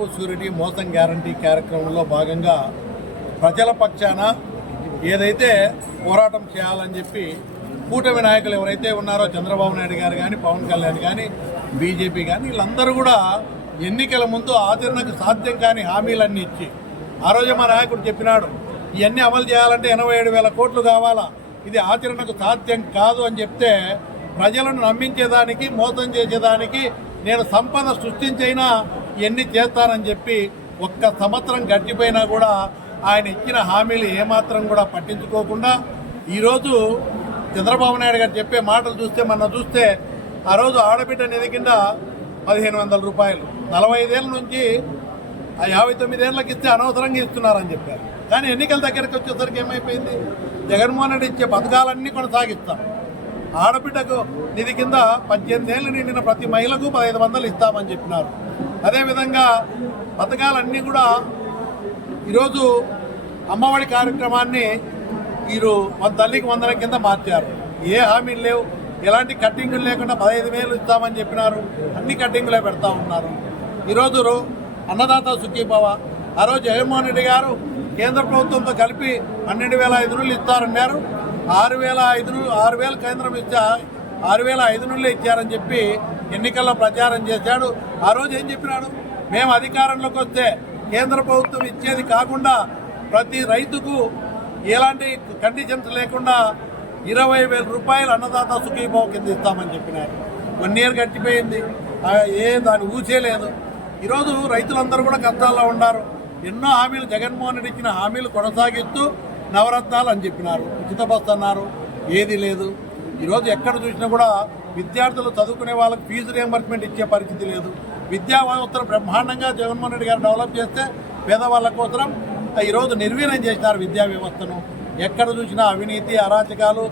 బాబు surety మోసం guarantee కార్యక్రమంలో భాగంగా ప్రజల పక్షాన ఏదైతే పోరాటం చేయాలని చెప్పి కూటమి నాయకులు ఎవరైతే ఉన్నారో చంద్రబాబు నాయుడు గారు కానీ పవన్ కళ్యాణ్ కానీ బీజేపీ కానీ వీళ్ళందరూ కూడా ఎన్నికల ముందు ఆచరణకు సాధ్యం కాని హామీలన్నీ ఇచ్చి ఆ రోజు మా నాయకుడు చెప్పినాడు ఇవన్నీ అమలు చేయాలంటే ఎనభై ఏడు వేల కోట్లు కావాలా? ఇది ఆచరణకు సాధ్యం కాదు అని చెప్తే ప్రజలను నమ్మించేదానికి మోసం చేసేదానికి నేను సంపద సృష్టించైనా ఇవన్నీ చేస్తానని చెప్పి ఒక్క సంవత్సరం గడిచిపోయినా కూడా ఆయన ఇచ్చిన హామీలు ఏమాత్రం కూడా పట్టించుకోకుండా ఈరోజు చంద్రబాబు నాయుడు గారు చెప్పే మాటలు చూస్తే మన చూస్తే ఆ రోజు ఆడబిడ్డ నిధి కింద పదిహేను వందల రూపాయలు. నలభై ఐదేళ్ళ నుంచి ఆ యాభై తొమ్మిదేళ్ళకి ఇస్తే అనవసరంగా ఇస్తున్నారని చెప్పారు. కానీ ఎన్నికల దగ్గరికి వచ్చేసరికి ఏమైపోయింది? జగన్మోహన్ రెడ్డి ఇచ్చే పథకాలన్నీ కొనసాగిస్తాం. ఆడబిడ్డకు నిధి కింద పద్దెనిమిదేళ్ళు నిండిన ప్రతి మహిళకు పదహైదు వందలు ఇస్తామని చెప్పినారు. అదేవిధంగా పథకాలన్నీ కూడా ఈరోజు అమ్మఒడి కార్యక్రమాన్ని వీరు మన తల్లికి వందల కింద మార్చారు. ఏ హామీలు లేవు. ఎలాంటి కట్టింగులు లేకుండా పదహైదు వేలు ఇస్తామని చెప్పినారు. అన్ని కట్టింగులే పెడతా ఉన్నారు. ఈరోజు అన్నదాత సుఖీభావ. ఆ రోజు జగన్మోహన్ రెడ్డి గారు కేంద్ర ప్రభుత్వంతో కలిపి పన్నెండు వేల ఐదు నుండి ఇస్తారన్నారు. ఆరు వేల ఐదు ఆరు వేల కేంద్రం ఇచ్చా ఆరు వేల ఐదు నుండి ఇచ్చారని చెప్పి ఎన్నికల్లో ప్రచారం చేశాడు. ఆ రోజు ఏం చెప్పినాడు? మేము అధికారంలోకి వస్తే కేంద్ర ప్రభుత్వం ఇచ్చేది కాకుండా ప్రతి రైతుకు ఎలాంటి కండిషన్స్ లేకుండా ఇరవై వేల రూపాయలు అన్నదాత సుఖీభావ కింద ఇస్తామని చెప్పినారు. వన్ ఇయర్ గడిచిపోయింది. ఏ దాని ఊసే లేదు. ఈరోజు రైతులందరూ కూడా కష్టాల్లో ఉన్నారు. ఎన్నో హామీలు జగన్మోహన్ రెడ్డి ఇచ్చిన హామీలు కొనసాగిస్తూ నవరత్నాలు అని చెప్పినారు. ఉచిత బస్సు అన్నారు. ఏది లేదు. ఈరోజు ఎక్కడ చూసినా కూడా విద్యార్థులు చదువుకునే వాళ్ళకి ఫీజు రియంబర్స్మెంట్ ఇచ్చే పరిస్థితి లేదు. విద్యా వ్యవస్థను బ్రహ్మాండంగా జగన్మోహన్ రెడ్డి గారు డెవలప్ చేస్తే పేదవాళ్ళ కోసం ఈరోజు నిర్వీర్యం చేసినారు విద్యా వ్యవస్థను. ఎక్కడ చూసినా అవినీతి అరాచకాలు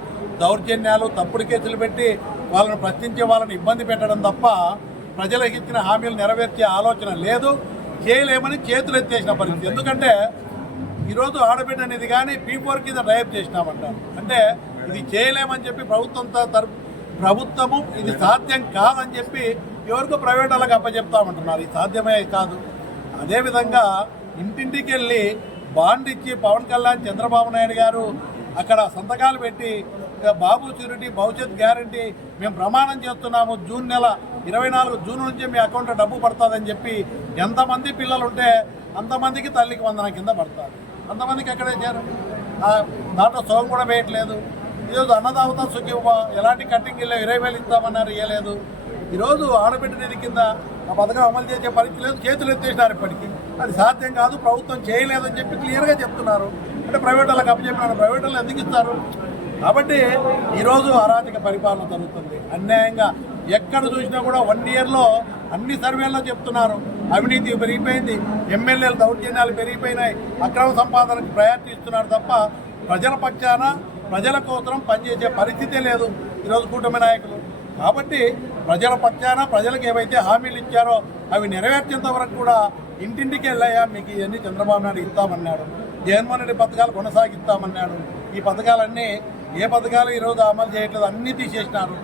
దౌర్జన్యాలు తప్పుడు కేసులు పెట్టి వాళ్ళని ప్రశ్నించే వాళ్ళని ఇబ్బంది పెట్టడం తప్ప ప్రజలకు ఇచ్చిన హామీలు నెరవేర్చే ఆలోచన లేదు. చేయలేమని చేతులు ఎత్తేసిన పరిస్థితి. ఎందుకంటే ఈరోజు ఆడబిడ్డ అనేది కానీ పీ ఫోర్ కింద డ్రైవ్ చేసినామంటారు. అంటే ఇది చేయలేమని చెప్పి ప్రభుత్వంతో తరపు ప్రభుత్వము ఇది సాధ్యం కాదని చెప్పి ఎవరికో ప్రైవేట్ వాళ్ళకి అప్పచెప్తామంటున్నారు ఇది సాధ్యమే కాదు. అదేవిధంగా ఇంటింటికి వెళ్ళి బాండ్ ఇచ్చి పవన్ కళ్యాణ్ చంద్రబాబు నాయుడు గారు అక్కడ సంతకాలు పెట్టి బాబు ష్యూరిటీ భవిష్యత్ గ్యారంటీ మేము ప్రమాణం చేస్తున్నాము. జూన్ నెల ఇరవై నాలుగు జూన్ నుంచి మీ అకౌంట్లో డబ్బు పడుతుందని చెప్పి ఎంతమంది పిల్లలు ఉంటే అంతమందికి తల్లికి వందన కింద పడతారు. అంతమందికి ఎక్కడ చేరు? దాంట్లో సోం కూడా వేయట్లేదు. ఈరోజు అన్నదాత సుఖివ్వ ఎలాంటి కట్టింగ్ లేవు ఇరవై వేలు ఇస్తామన్నారు ఇవ్వలేదు ఈరోజు ఆడబిడ్డ నిధి కింద ఆ పథకం అమలు చేసే పరిస్థితి లేదు చేతులు ఎత్తేసినారు ఇప్పటికీ. అది సాధ్యం కాదు ప్రభుత్వం చేయలేదని చెప్పి క్లియర్గా చెప్తున్నారు. అంటే ప్రైవేట్ వాళ్ళకి అప్పచెప్పినారు ప్రైవేట్ వాళ్ళు ఎందుకు ఇస్తారు? కాబట్టి ఈరోజు అరాచక పరిపాలన జరుగుతుంది. అన్యాయంగా ఎక్కడ చూసినా కూడా వన్ ఇయర్లో అన్ని సర్వేల్లో చెప్తున్నారు. అవినీతి పెరిగిపోయింది ఎమ్మెల్యేలు దౌర్జన్యాలు పెరిగిపోయినాయి అక్రమ సంపాదనకు ప్రయారిటీ ఇస్తున్నారు తప్ప ప్రజల పక్షాన ప్రజల కోసం పనిచేసే పరిస్థితే లేదు ఈరోజు కూటమి నాయకులు. కాబట్టి ప్రజల పక్షాన ప్రజలకు ఏవైతే హామీలు ఇచ్చారో అవి నెరవేర్చేంత వరకు కూడా ఇంటింటికి వెళ్ళాయా మీకు ఇవన్నీ చంద్రబాబు నాయుడు ఇస్తామన్నాడు. జగన్మోహన్ రెడ్డి పథకాలు కొనసాగిస్తామన్నాడు. ఈ పథకాలన్నీ ఏ పథకాలు ఈరోజు అమలు చేయట్లేదు అన్నీ తీసేసినారు.